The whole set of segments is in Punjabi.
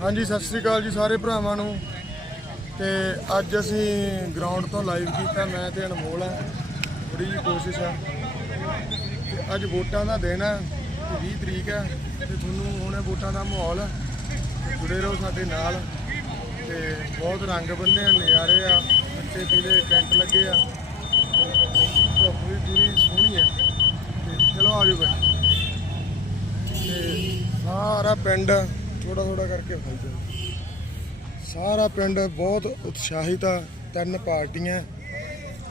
ਹਾਂਜੀ, ਸਤਿ ਸ੍ਰੀ ਅਕਾਲ ਜੀ ਸਾਰੇ ਭਰਾਵਾਂ ਨੂੰ। ਤੇ ਅੱਜ ਅਸੀਂ ਗਰਾਊਂਡ ਤੋਂ ਲਾਈਵ ਕੀਤਾ, ਮੈਂ ਤੇ ਅਨਮੋਲ ਆ ਥੋੜੀ ਜਿਹੀ ਕੋਸ਼ਿਸ਼ ਆ। ਤੇ ਅੱਜ ਵੋਟਾਂ ਦਾ ਦਿਨ ਹੈ ਤੇ 20 ਤਰੀਕ ਹੈ ਤੇ ਤੁਹਾਨੂੰ ਹੁਣ ਵੋਟਾਂ ਦਾ ਮਾਹੌਲ ਹੈ। ਜੁੜੇ ਰਹੋ ਸਾਡੇ ਨਾਲ। ਤੇ ਬਹੁਤ ਰੰਗ ਬੰਨੇ ਆ, ਨਜ਼ਾਰੇ ਆ ਕੱਚੇ ਪੀਲੇ ਟੈਂਟ ਲੱਗੇ ਆ। ਧੁੱਪ ਵੀ ਪੂਰੀ ਸੋਹਣੀ ਹੈ ਚਲੋ ਆ ਜਾਓ ਬਈ ਤੇ ਸਾਰਾ ਪਿੰਡ ਥੋੜਾ ਥੋੜਾ ਕਰਕੇ ਫੈਲ ਜਾਓ ਸਾਰਾ ਪਿੰਡ ਬਹੁਤ ਉਤਸ਼ਾਹਿਤ ਆ, ਤਿੰਨ ਪਾਰਟੀਆਂ,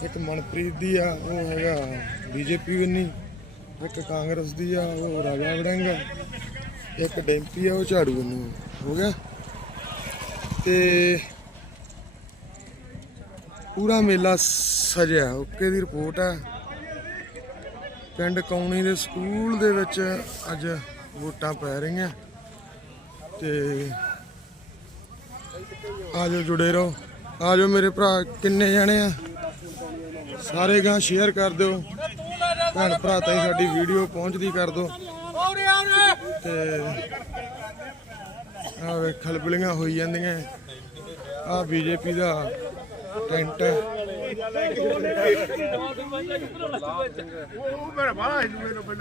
ਇੱਕ ਮਨਪ੍ਰੀਤ ਦੀ ਆ, ਉਹ ਹੈਗਾ ਬੀਜੇਪੀ ਵੰਨੀ ਇੱਕ ਕਾਂਗਰਸ ਦੀ ਆ, ਉਹ ਰਾਜਾ ਵੜਿੰਗ ਆ ਇੱਕ ਡੈਂਪੀ ਆ, ਉਹ ਝਾੜੂ ਵੰਨੀ ਹੋ ਗਿਆ। ਤੇ ਪੂਰਾ ਮੇਲਾ ਸਜਿਆ, ਓਕੇ ਦੀ ਰਿਪੋਰਟ ਆ। ਪਿੰਡ ਕੌਣੀ ਦੇ ਸਕੂਲ ਦੇ ਵਿੱਚ ਅੱਜ ਵੋਟਾਂ ਪੈ ਰਹੀਆਂ। ਤੇ ਆਜੋ ਜੁੜੇ ਰਹੋ। ਆਜੋ ਮੇਰੇ ਭਰਾ, ਕਿੰਨੇ ਜਾਣੇ ਆ? ਸਾਰੇ ਗਾਂ ਸ਼ੇਅਰ ਕਰ ਦਿਓ। ਭੈਣ ਭਰਾ ਤਾਈ ਸਾਡੀ ਵੀਡੀਓ ਪਹੁੰਚਦੀ ਕਰ ਦਿਓ। ਤੇ ਆ ਵੇ ਖਲਬਲੀਆਂ ਹੋਈ ਜਾਂਦੀਆਂ। ਆ ਬੀਜੇਪੀ ਦਾ ਟੈਂਟ।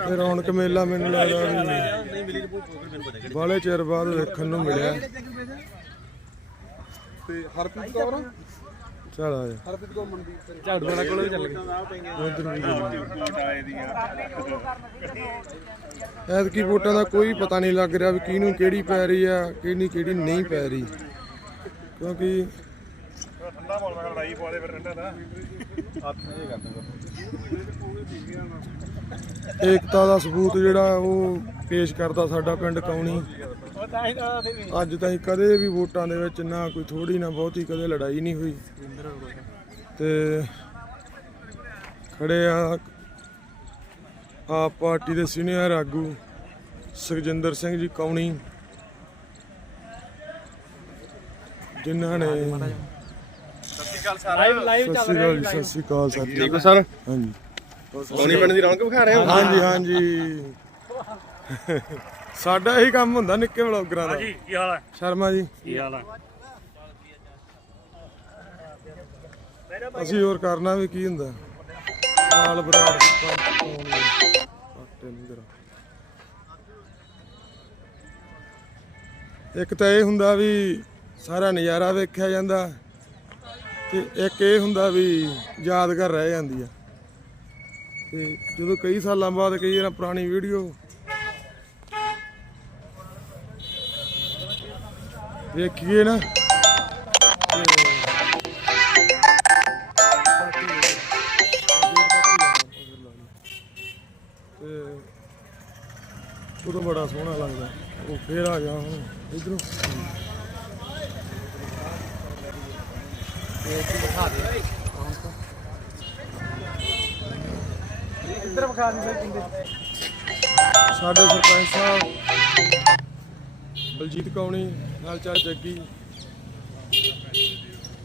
ਤੇ ਰੌਣਕ ਮੇਲਾ ਮੈਨੂੰ ਲੱਗਦਾ ਵੀ ਬਾਲੇ ਚਿਰ ਬਾਅਦ ਵੇਖਣ ਨੂੰ ਮਿਲਿਆ। ਤੇ ਹਰਪ੍ਰੀਤ ਕੌਰ? ਚਲ ਆ ਜਾ। ਹਰਪ੍ਰੀਤ ਕੌਰ ਮਨਦੀਪ ਝਾੜੂ ਵਾਲਾ ਕੋਲ ਵੀ ਚੱਲ ਗਏ। ਉਧਰ ਵੀ ਐਤਕੀ ਵੋਟਾਂ ਦਾ ਕੋਈ ਪਤਾ ਨਹੀਂ ਲੱਗ ਰਿਹਾ ਵੀ ਕਿਹਨੂੰ ਕਿਹੜੀ ਪੈ ਰਹੀ ਆ ਕਿਹਨੀ ਕਿਹੜੀ ਨਹੀਂ ਪੈ ਰਹੀ। ਕਿਉਂਕਿ ਠੰਡਾ ਬੋਲ ਮੈਂ ਲੜਾਈ ਪਵਾ ਦੇ ਫਿਰ ਠੰਡਾ ਦਾ ਏਕਤਾ ਦਾ ਸਬੂਤ ਜਿਹੜਾ ਉਹ ਪੇਸ਼ ਕਰਦਾ ਸਾਡਾ ਪਿੰਡ ਕੌਣੀ। ਅੱਜ ਤਾਈਂ ਕਦੇ ਵੀ ਵੋਟਾਂ ਦੇ ਵਿੱਚ ਨਾ ਕੋਈ ਥੋੜੀ ਨਾ ਬਹੁਤੀ ਕਦੇ ਲੜਾਈ ਨਹੀਂ ਹੋਈ। ਤੇ ਖੜੇ ਆ ਆਪ ਪਾਰਟੀ ਦੇ ਸੀਨੀਅਰ ਆਗੂ ਸੁਖਜਿੰਦਰ ਸਿੰਘ ਜੀ ਕੌਣੀ ਜਿਨ੍ਹਾਂ ਨੇ ਲਾਈਵ ਲਾਈਵ ਸਤਿ ਸ਼੍ਰੀ ਅਕਾਲ ਜੀ ਸਤਿ ਸ਼੍ਰੀ ਅਕਾਲ ਸਰ ਠੀਕ ਹੋ ਸਰ? ਹਾਂਜੀ। ਸੋਨੀ ਪਿੰਡ ਦੀ ਰੌਣਕ ਵਿਖਾ ਰਹੇ ਹੋ? ਹਾਂਜੀ ਹਾਂਜੀ। ਸਾਡਾ ਇਹੀ ਕੰਮ ਹੁੰਦਾ ਨਿੱਕੇ ਵਲੌਗਰਾਂ ਦਾ। ਜੀ ਕੀ ਹਾਲ ਹੈ? ਸ਼ਰਮਾ ਜੀ। ਕੀ ਹਾਲ ਹੈ? ਅਸੀਂ ਹੋਰ ਕਰਨਾ ਵੀ ਕੀ ਹੁੰਦਾ? ਨਾਲ ਜਰਾ। ਇੱਕ ਤਾਂ ਇਹ ਹੁੰਦਾ ਵੀ ਸਾਰਾ ਨਜ਼ਾਰਾ ਵੇਖਿਆ ਜਾਂਦਾ। ਤੇ ਇੱਕ ਇਹ ਹੁੰਦਾ ਵੀ ਯਾਦਗਾਰ ਰਹਿ ਜਾਂਦੀ ਆ। ਤੇ ਜਦੋਂ ਕਈ ਸਾਲਾਂ ਬਾਅਦ ਕਈ ਵਾਰ ਪੁਰਾਣੀ ਵੀਡੀਓ ਵੇਖੀਏ ਨਾ, ਤੇ ਤੇ ਉਦੋਂ ਬੜਾ ਸੋਹਣਾ ਲੱਗਦਾ। ਉਹ ਫੇਰ ਆ ਗਿਆ ਹੁਣ, ਇਧਰੋਂ। ਇੱਧਰ ਵਿਖਾ ਦੇ ਪਿੰਦੇ ਸਾਡੇ ਸਰਪੰਚ ਸਾਹਿਬ ਬਲਜੀਤ ਕੌਣੀ ਨਾਲ ਚਾਰ ਜੱਗੀ।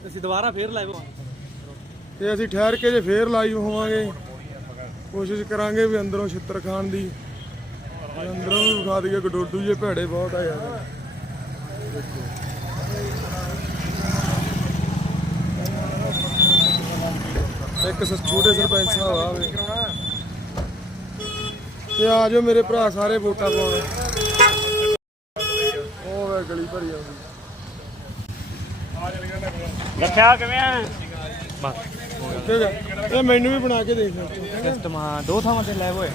ਅਸੀਂ ਦੁਬਾਰਾ ਫੇਰ ਲਾਈਵ ਤੇ ਅਸੀਂ ਠਹਿਰ ਕੇ ਜੇ ਫੇਰ ਲਾਈਵ ਹੋਵਾਂਗੇ ਕੋਸ਼ਿਸ਼ ਕਰਾਂਗੇ ਵੀ ਅੰਦਰੋਂ ਛਿੱਤਰ ਖਾਣ ਦੀ। ਅੰਦਰੋਂ ਵੀ ਵਿਖਾ ਦਈਏ ਗਡੋਡੂ ਜੇ ਭੈੜੇ ਬਹੁਤ ਆ ਯਾਰ। ਦੇਖੋ ਇੱਕ ਛੋਟੇ ਸਰਪੰਚ ਸਾਹਿਬ ਆ ਵੇ। ਤੇ ਆ ਜਾਓ ਮੇਰੇ ਭਰਾ ਸਾਰੇ ਵੋਟਾਂ ਪਾਉਣ। ਉਹ ਵੇ ਗਲੀ ਭਰੀ ਆਉਂਦੀ ਰੱਖਿਆ ਕਿਵੇਂ ਆ? ਹੈ ਇਹ ਮੈਨੂੰ ਵੀ ਬਣਾ ਕੇ ਦੇ ਦਿਓ। ਸਿਸਟਮ ਹਾਂ ਦੋ ਥਾਵਾਂ ਤੇ ਲਾਈਵ ਹੋਏ।